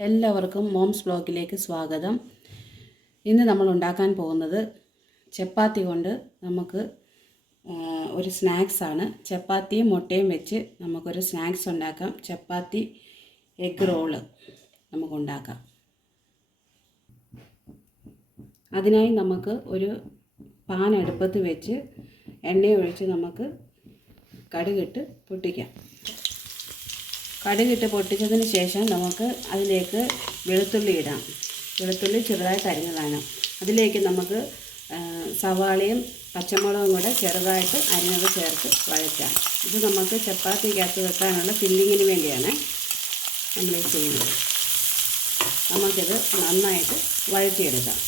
എല്ലാവർക്കും മോംസ് ബ്ലോഗിലേക്ക് സ്വാഗതം. ഇന്ന് നമ്മൾ ഉണ്ടാക്കാൻ പോകുന്നത് ചപ്പാത്തി കൊണ്ട് നമുക്ക് ഒരു സ്നാക്സാണ്. ചപ്പാത്തിയും മുട്ടയും വെച്ച് നമുക്കൊരു സ്നാക്സ് ഉണ്ടാക്കാം. ചപ്പാത്തി എഗ് റോള് നമുക്കുണ്ടാക്കാം. അതിനായി നമുക്ക് ഒരു പാൻ അടുപ്പത്ത് വെച്ച് എണ്ണ ഒഴിച്ച് നമുക്ക് കടുകിട്ട് പൊട്ടിക്കാം. കടുകിട്ട് പൊട്ടിച്ചതിന് ശേഷം നമുക്ക് അതിലേക്ക് വെളുത്തുള്ളി ഇടാം. വെളുത്തുള്ളി ചെറുതായിട്ട് അരിഞ്ഞതാണ്. അതിലേക്ക് നമുക്ക് സവാളയും പച്ചമുളകും കൂടെ ചെറുതായിട്ട് അരിഞ്ഞത് ചേർത്ത് വഴറ്റാം. ഇത് നമുക്ക് ചപ്പാത്തിക്കകത്ത് വെക്കാനുള്ള ഫില്ലിങ്ങിന് വേണ്ടിയാണ് നമ്മൾ ചെയ്യുന്നത്. നമുക്കിത് നന്നായിട്ട് വഴറ്റിയെടുക്കാം.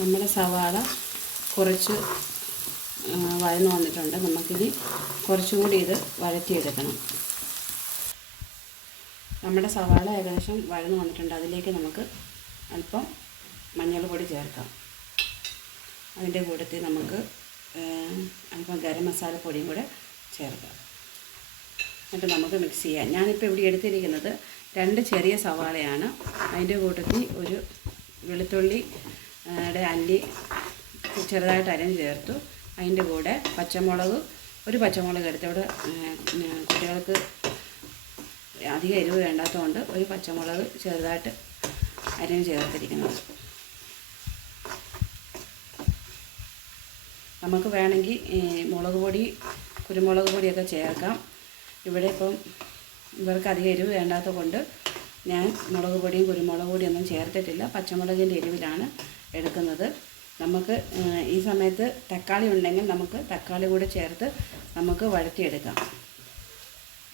നമ്മുടെ സവാള കുറച്ച് വഴന്നു വന്നിട്ടുണ്ട്. നമുക്കിനി കുറച്ചുകൂടി ഇത് വഴറ്റിയെടുക്കണം. നമ്മുടെ സവാള ഏകദേശം വഴന്നു വന്നിട്ടുണ്ട്. അതിലേക്ക് നമുക്ക് അല്പം മഞ്ഞൾപ്പൊടി ചേർക്കാം. അതിൻ്റെ കൂട്ടത്തിൽ നമുക്ക് അല്പം ഗരം മസാലപ്പൊടിയും കൂടെ ചേർക്കാം. എന്നിട്ട് നമുക്ക് മിക്സ് ചെയ്യാം. ഞാനിപ്പോൾ ഇവിടെ എടുത്തിരിക്കുന്നത് 2 ചെറിയ സവാളയാണ്. അതിൻ്റെ കൂട്ടത്തിൽ ഒരു വെളുത്തുള്ളി അല്ലി ചെറുതായിട്ട് അരിഞ്ഞ് ചേർത്തു. അതിൻ്റെ കൂടെ ഒരു പച്ചമുളക് എടുത്ത്. ഇവിടെ കുട്ടികൾക്ക് അധികം എരിവ് വേണ്ടാത്തതുകൊണ്ട് ഒരു പച്ചമുളക് ചെറുതായിട്ട് അരിഞ്ഞ് ചേർത്തിരിക്കുന്നത്. നമുക്ക് വേണമെങ്കിൽ മുളക് പൊടി കുരുമുളക് പൊടിയൊക്കെ ചേർക്കാം. ഇവിടെ ഇപ്പം ഇവർക്ക് അധികം എരിവ് വേണ്ടാത്തത് കൊണ്ട് ഞാൻ മുളക് പൊടിയും കുരുമുളക് പൊടിയൊന്നും ചേർത്തിട്ടില്ല. പച്ചമുളകിൻ്റെ എരിവിലാണ് എടുക്കുന്നത്. നമുക്ക് ഈ സമയത്ത് തക്കാളി ഉണ്ടെങ്കിൽ നമുക്ക് തക്കാളി കൂടെ ചേർത്ത് നമുക്ക് വഴറ്റിയെടുക്കാം.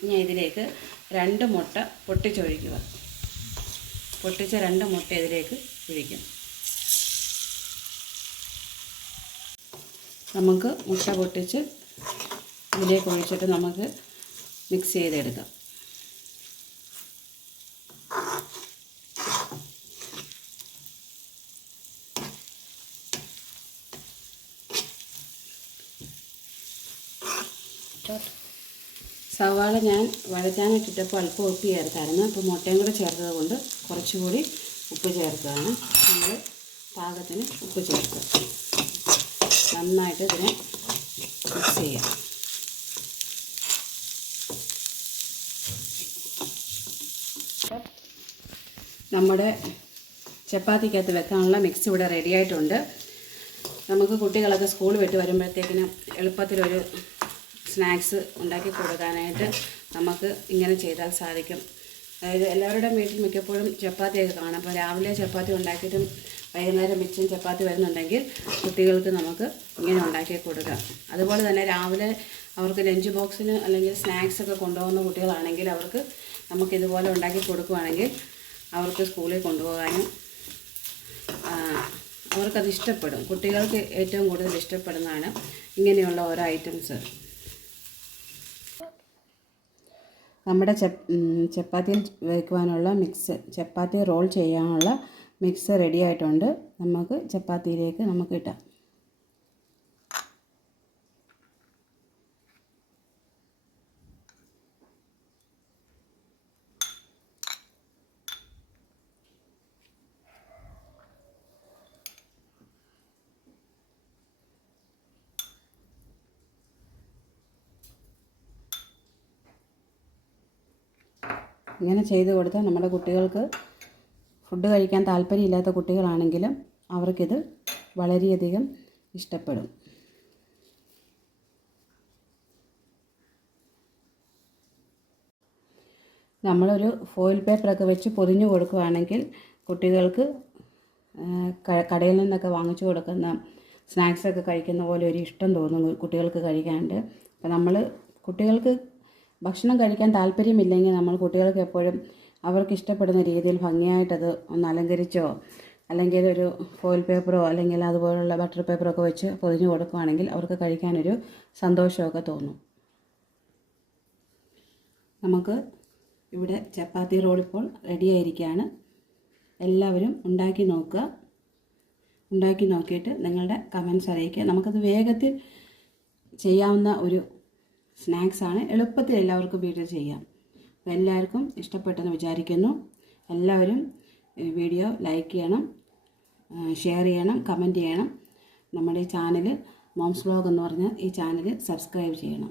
ഇനി ഇതിലേക്ക് 2 മുട്ട പൊട്ടിച്ചൊഴിക്കുക. പൊട്ടിച്ച 2 മുട്ട ഇതിലേക്ക് ഒഴിക്കും. നമുക്ക് മുട്ട പൊട്ടിച്ച് ഇതിലേക്ക് ഒഴിച്ചിട്ട് നമുക്ക് മിക്സ് ചെയ്തെടുക്കാം. സവാള ഞാൻ വഴറ്റാനിട്ടിട്ടപ്പോൾ അല്പം ഉപ്പ് ചേർത്തായിരുന്നു. അപ്പോൾ മുട്ടയും കൂടെ ചേർത്തത് കൊണ്ട് കുറച്ചുകൂടി ഉപ്പ് ചേർക്കുകയാണ്. നമ്മൾ പാകത്തിന് ഉപ്പ് ചേർക്കുക. നന്നായിട്ട് ഇതിനെ മിക്സ് ചെയ്യാം. നമ്മുടെ ചപ്പാത്തിക്കകത്ത് വെക്കാനുള്ള മിക്സ് ഇവിടെ റെഡി ആയിട്ടുണ്ട്. നമുക്ക് കുട്ടികളൊക്കെ സ്കൂൾ വിട്ട് വരുമ്പോഴത്തേക്കിന് എളുപ്പത്തിലൊരു സ്നാക്സ് ഉണ്ടാക്കി കൊടുക്കാനായിട്ട് നമുക്ക് ഇങ്ങനെ ചെയ്താൽ സാധിക്കും. അതായത് എല്ലാവരുടെയും വീട്ടിൽ മിക്കപ്പോഴും ചപ്പാത്തിയൊക്കെ കാണാം. അപ്പോൾ രാവിലെ ചപ്പാത്തി ഉണ്ടാക്കിയിട്ടും വൈകുന്നേരം മിച്ചം ചപ്പാത്തി വരുന്നുണ്ടെങ്കിൽ കുട്ടികൾക്ക് നമുക്ക് ഇങ്ങനെ ഉണ്ടാക്കി കൊടുക്കാം. അതുപോലെ തന്നെ രാവിലെ അവർക്ക് ലഞ്ച് ബോക്സിന് അല്ലെങ്കിൽ സ്നാക്സൊക്കെ കൊണ്ടുപോകുന്ന കുട്ടികളാണെങ്കിൽ അവർക്ക് നമുക്കിതുപോലെ ഉണ്ടാക്കി കൊടുക്കുകയാണെങ്കിൽ അവർക്ക് സ്കൂളിൽ കൊണ്ടുപോകാനും അവർക്കത് ഇഷ്ടപ്പെടും. കുട്ടികൾക്ക് ഏറ്റവും കൂടുതൽ ഇഷ്ടപ്പെടുന്നതാണ് ഇങ്ങനെയുള്ള ഓരോ ഐറ്റംസ്. നമ്മുടെ ചപ്പാത്തിയിൽ വയ്ക്കുവാനുള്ള മിക്സ്, ചപ്പാത്തി റോൾ ചെയ്യാനുള്ള മിക്സ് റെഡി ആയിട്ടുണ്ട്. നമുക്ക് ചപ്പാത്തിയിലേക്ക് നമുക്ക് ഇട്ടാം. ഇങ്ങനെ ചെയ്ത് കൊടുത്താൽ നമ്മുടെ കുട്ടികൾക്ക് ഫുഡ് കഴിക്കാൻ താല്പര്യമില്ലാത്ത കുട്ടികളാണെങ്കിലും അവർക്കിത് വളരെയധികം ഇഷ്ടപ്പെടും. നമ്മളൊരു ഫോയിൽ പേപ്പറൊക്കെ വെച്ച് പൊതിഞ്ഞു കൊടുക്കുകയാണെങ്കിൽ കുട്ടികൾക്ക് കടയിൽ നിന്നൊക്കെ വാങ്ങിച്ചു കൊടുക്കുന്ന സ്നാക്സൊക്കെ കഴിക്കുന്ന പോലെ ഒരു ഇഷ്ടം തോന്നും കുട്ടികൾക്ക് കഴിക്കാണ്ട്. അപ്പോൾ നമ്മൾ കുട്ടികൾക്ക് ഭക്ഷണം കഴിക്കാൻ താല്പര്യമില്ലെങ്കിൽ നമ്മൾ കുട്ടികൾക്ക് എപ്പോഴും അവർക്ക് ഇഷ്ടപ്പെടുന്ന രീതിയിൽ ഭംഗിയായിട്ടത് ഒന്ന് അലങ്കരിച്ചോ അല്ലെങ്കിൽ ഒരു ഫോയിൽ പേപ്പറോ അല്ലെങ്കിൽ അതുപോലുള്ള ബട്ടർ പേപ്പറൊക്കെ വെച്ച് പൊതിഞ്ഞു കൊടുക്കുകയാണെങ്കിൽ അവർക്ക് കഴിക്കാനൊരു സന്തോഷമൊക്കെ തോന്നും. നമുക്ക് ഇവിടെ ചപ്പാത്തി റോൾ ഇപ്പോൾ റെഡി ആയിരിക്കുകയാണ്. എല്ലാവരും ഉണ്ടാക്കി നോക്കുക. ഉണ്ടാക്കി നോക്കിയിട്ട് നിങ്ങളുടെ കമൻസ് അറിയിക്കുക. നമുക്കത് വേഗത്തിൽ ചെയ്യാവുന്ന ഒരു സ്നാക്സാണ്. എളുപ്പത്തിൽ എല്ലാവർക്കും വീട്ടിൽ ചെയ്യാം. അപ്പോൾ എല്ലാവർക്കും ഇഷ്ടപ്പെട്ടെന്ന് വിചാരിക്കുന്നു. എല്ലാവരും വീഡിയോ ലൈക്ക് ചെയ്യണം, ഷെയർ ചെയ്യണം, കമൻറ്റ് ചെയ്യണം. നമ്മുടെ ഈ ചാനൽ മോംസ് വ്ലോഗ് എന്ന് പറഞ്ഞ ഈ ചാനൽ സബ്സ്ക്രൈബ് ചെയ്യണം.